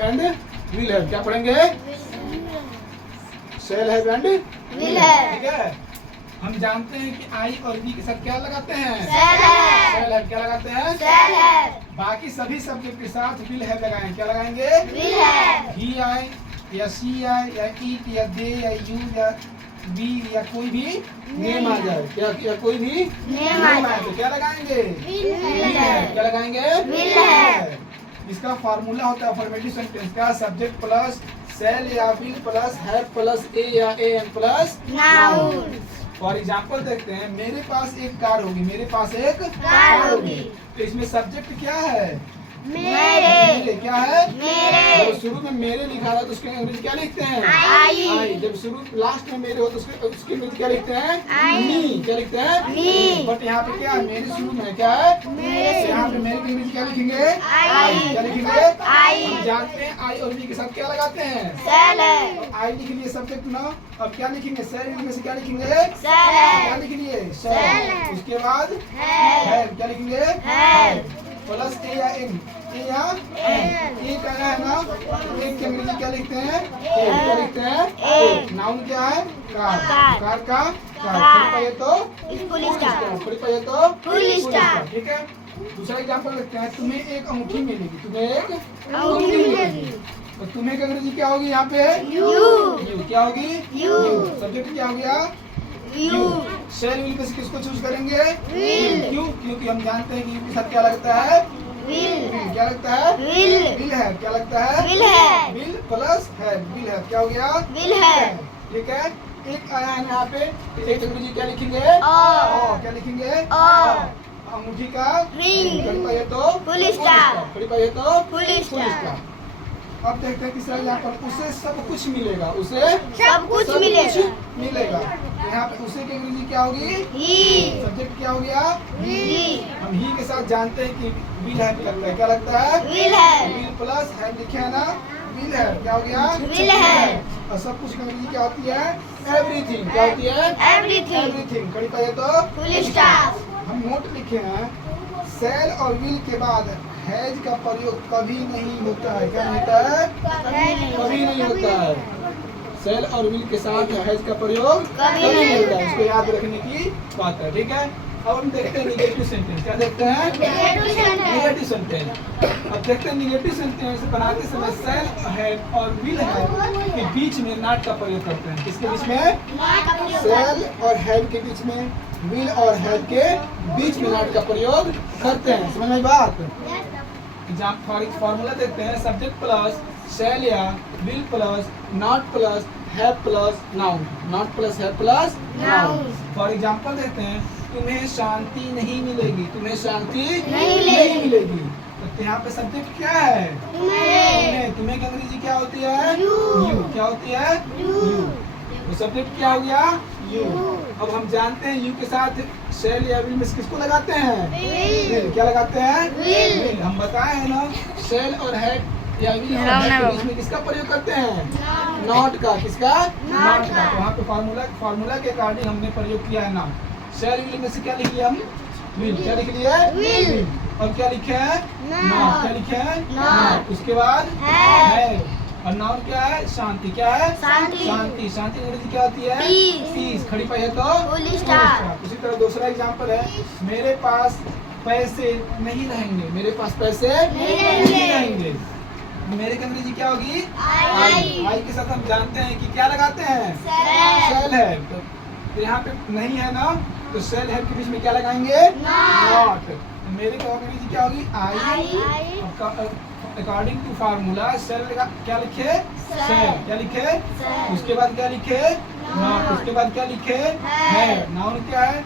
And will have. क्या पढ़ेंगे? Shall have and will have. ठीक है, हम जानते हैं कि आई और वी के साथ क्या लगाते हैं? Shall have. क्या लगाते हैं? Shall have. बाकी सभी सब्जेक्ट के साथ विल हैव लगाएंगे। क्या लगाएंगे? Will have. ही आए या सी आए या इट या दे या यू या वी या कोई भी नेम आ जाए, या कोई भी नेम आए तो क्या लगाएंगे? Will have. क्या लगाएंगे? Will have. इसका फार्मूला होता है अफर्मेटिव सेंटेंस का, सब्जेक्ट प्लस शैल या will plus have plus a या an plus noun. For example देखते हैं, मेरे पास एक कार होगी। मेरे पास एक कार होगी, तो इसमें सब्जेक्ट क्या है? मेरे। क्या है? मेरे। जब शुरू में मेरे लिखा था तो उसके अंग्रेजी क्या लिखते हैं? आई। जब शुरू लास्ट में मेरे हो तो उसके अंग्रेजी क्या लिखते हैं? मी। क्या लिखते हैं? मी। बट यहाँ पे क्या है? मेरे शुरू में क्या है? मेरे। यहाँ पे मेरे की अंग्रेजी क्या लिखेंगे? आई। क्या लिखेंगे? आई। हम जानते हैं आई और वी के साथ क्या लगाते हैं? शैल है। आई लिख लिए सब्जेक्ट ना, अब क्या लिखेंगे? शैल में से क्या लिखेंगे? शैल है। क्या लिख लिए? शैल। उसके बाद हैव। क्या लिखेंगे? हैव प्लस ए या एन। ए या एन। ए का है ना, एक की अंग्रेजी क्या लिखते हैं? क्या लिखते हैं? ए। नाउन क्या है? कार। कार का कार। खड़ी तो फुल स्टॉप। खड़ी तो फुल स्टॉप। ठीक है, दूसरा एग्जांपल देखते हैं। तुम्हें एक अंगूठी मिलेगी। तुम्हें एक अंगूठी मिलेगी, तो तुम्हें की अंग्रेजी क्या होगी? यहाँ पे यू। क्या होगी? यू। सब्जेक्ट क्या हो गया? यू। शैल विल पे से किसको चूज करेंगे? विल। क्यों? क्योंकि हम जानते हैं कि यू के साथ क्या लगता है? विल। क्या लगता है? विल है। क्या लगता है? विल है। विल प्लस है। विल है। क्या हो गया? विल है। ठीक है, एक आया है यहाँ पे, एक अंग्रेजी क्या लिखेंगे? क्या लिखेंगे? अंगूठी का रिंग। खड़ी पाए तो फुल स्टॉप। खड़ी पाए तो फुल स्टॉप। अब देखते हैं तीसरा एग्जांपल, उसे सब कुछ मिलेगा। उसे सब कुछ मिलेगा। यहाँ पे उसे की अंग्रेजी क्या होगी? ही। सब्जेक्ट क्या हो गया? ही। हम ही के साथ जानते हैं कि विल हैव लगता है। क्या लगता है? Will have. Will plus have लिखे है ना, विल हैव। क्या हो गया? Will have. और सब कुछ की अंग्रेजी क्या होती है? एवरीथिंग। क्या होती है? एवरीथिंग। खड़ी पाए तो फुल स्टॉप। हम नोट लिखे हैं, शैल और विल के बाद हैज का प्रयोग कभी नहीं होता है। क्या नहीं होता है? कभी नहीं होता है। शैल और विल के साथ हैज का प्रयोग कभी नहीं होता है, इसको याद रखने की बात है। ठीक है, अब हम देखते हैं निगेटिव सेंटेंस। क्या देखते हैं? Negative sentence. अब देखते हैं निगेटिव सेंटेंस बनाते समय शैल हैव और विल हैव के बीच में नॉट का प्रयोग करते हैं। किसके बीच में? शैल और हैव के बीच में, विल और हैव के बीच में नॉट का प्रयोग करते हैं। समझ में बात? फॉर्मूला देखते हैं, सब्जेक्ट प्लस शैल या will plus not plus have plus noun. Not plus have plus noun. For example देखते हैं, तुम्हें शांति नहीं मिलेगी। तुम्हें शांति नहीं मिलेगी, तो यहाँ पे सब्जेक्ट क्या है? तुम्हें। तुम्हें की अंग्रेजी क्या होती है? यू। क्या होती है? यू। तो सब्जेक्ट क्या हो गया? यू। अब हम जानते हैं यू के साथ शैल या विल में किसको लगाते हैं? विल। क्या लगाते हैं? विल। हम बताए हैं ना, शैल और हैव या विल के बीच में किसका प्रयोग करते हैं? नॉट का। किसका? नॉट का। तो वहाँ पे फार्मूला के अकॉर्डिंग हमने प्रयोग किया है नाउन। शैल विल में से क्या लिख लिया हम? विल। क्या लिख लिया? विल। और क्या लिखे हैं? नॉट। क्या लिखे हैं? नॉट। उसके बाद हैव। और नाउन क्या है? शांति। क्या है? शांति। शांति अंग्रेजी क्या होती है? पीस। खड़ी पाई है तो फुल स्टॉप। उसी तरह दूसरा एग्जांपल है, मेरे पास पैसे नहीं रहेंगे। मेरे पास पैसे नहीं रहेंगे। मेरे की अंग्रेजी क्या होगी? आई के साथ हम जानते हैं कि क्या लगाते हैं? शैल है। तो यहाँ पे नहीं है ना, तो शैल है के बीच में क्या लगाएंगे? नॉट। मेरे की अंग्रेजी क्या होगी? आई। अकॉर्डिंग टू फार्मूला शैल क्या लिखे? शैल। क्या लिखे? उसके बाद क्या लिखे? नॉट। उसके बाद क्या लिखे? है। नाउन क्या है?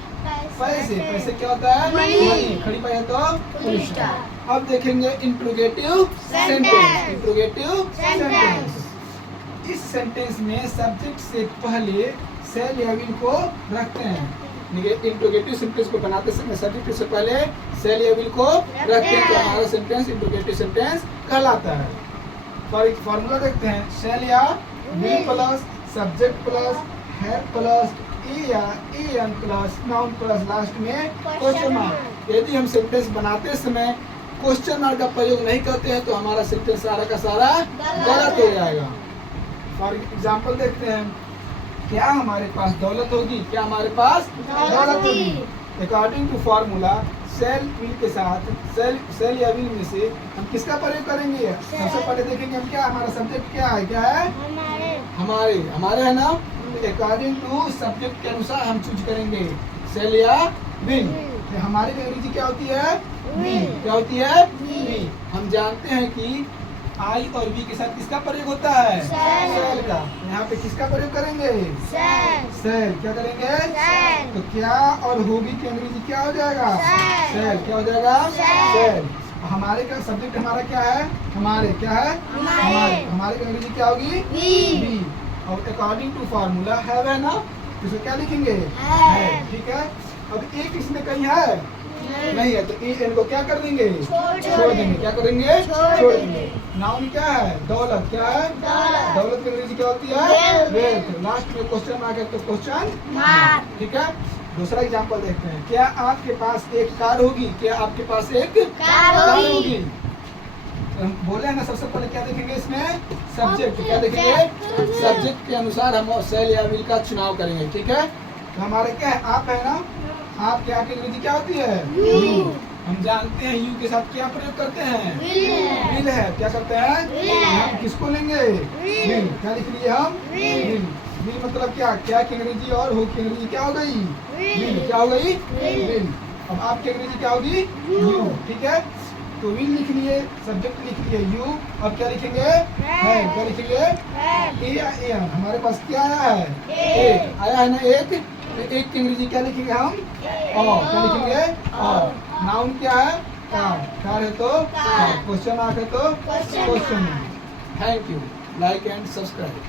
पैसे। पैसे क्या होता है? मनी। खड़ी पाई है तो फुल स्टॉप। अब देखेंगे इंट्रोगेटिव सेंटेंस। इंट्रोगेटिव सेंटेंस, इस सेंटेंस में सब्जेक्ट से पहले शैल या विल को रखते हैं। इंट्रोगेटिव सेंटेंस को बनाते समय सब्जेक्ट से पहले शैल या विल को रखते हैं, तो हमारा सेंटेंस इंट्रोगेटिव सेंटेंस कहलाता है। फॉर्मूला देखते हैं, शैल या will plus subject plus have plus a या an plus noun plus last में क्वेश्चन मार्क। यदि हम सेंटेंस बनाते समय क्वेश्चन मार्क का प्रयोग नहीं करते हैं तो हमारा सेंटेंस सारा का सारा गलत हो जाएगा। फॉर एग्जाम्पल देखते हैं, क्या हमारे पास दौलत होगी? क्या हमारे पास दौलत होगी? According to formula shall will के साथ सेल या विल में से हम किसका प्रयोग करेंगे? सबसे पहले देखेंगे हम क्या हमारा सब्जेक्ट क्या है? क्या है? हमारे है ना। अकॉर्डिंग टू सब्जेक्ट के अनुसार हम चूज करेंगे सेल या विल। हमारी अंग्रेजी क्या होती है? क्या होती है? हम जानते हैं कि आई और वी के साथ किसका प्रयोग होता है? सेल का। यहाँ पे किसका प्रयोग करेंगे? सेल। क्या करेंगे? तो क्या और होगी की अंग्रेजी क्या हो जाएगा? सेल। क्या हो जाएगा? सेल। हमारे का सब्जेक्ट हमारा क्या है? हमारे। क्या है? हमारे की अंग्रेजी क्या होगी? वी। और अकॉर्डिंग टू फॉर्मूला है ना, इसको क्या लिखेंगे? है। ठीक है। अब एक इसमें कहीं है नहीं है तो इनको क्या कर देंगे? छोड़ देंगे। क्या करेंगे? छोड़ देंगे। नाउन क्या है? दौलत। क्या है? दौलत की अंग्रेजी क्या होती है? वेल्थ। लास्ट में क्वेश्चन मार्क है तो क्वेश्चन मार्क। ठीक है। दूसरा एग्जांपल देखते हैं, क्या आपके पास एक कार होगी? क्या आपके पास एक कार होगी? बोले हैं ना, सबसे पहले क्या देखेंगे इसमें? सब्जेक्ट। क्या देखेंगे? सब्जेक्ट के अनुसार हम सेल या विल का चुनाव करेंगे। ठीक है। तो हमारे क्या है? आप है ना, आप क्या की अंग्रेजी क्या होती है? यू। हम जानते हैं यू के साथ क्या प्रयोग करते हैं? विल है। क्या करते हैं? हम किसको लेंगे? विल। क्या लिख लिए हम? विल। विल मतलब क्या? क्या की अंग्रेजी और हो की अंग्रेजी क्या हो गई? विल। क्या हो गई? विल। अब आपकी अंग्रेजी क्या होगी? यू। ठीक है। तो विल लिख लिए, सब्जेक्ट लिख लिए यू। अब क्या लिखेंगे? है। क्या लिखेंगे? ए या एन। हमारे पास क्या आया है? एक आया है ना। एक एक की अंग्रेजी क्या लिखेंगे हम? और। क्या लिखेंगे? और। नाउन क्या है? कार। कार है तो कार। क्वेश्चन मार्क है तो question. Thank you. Like and subscribe.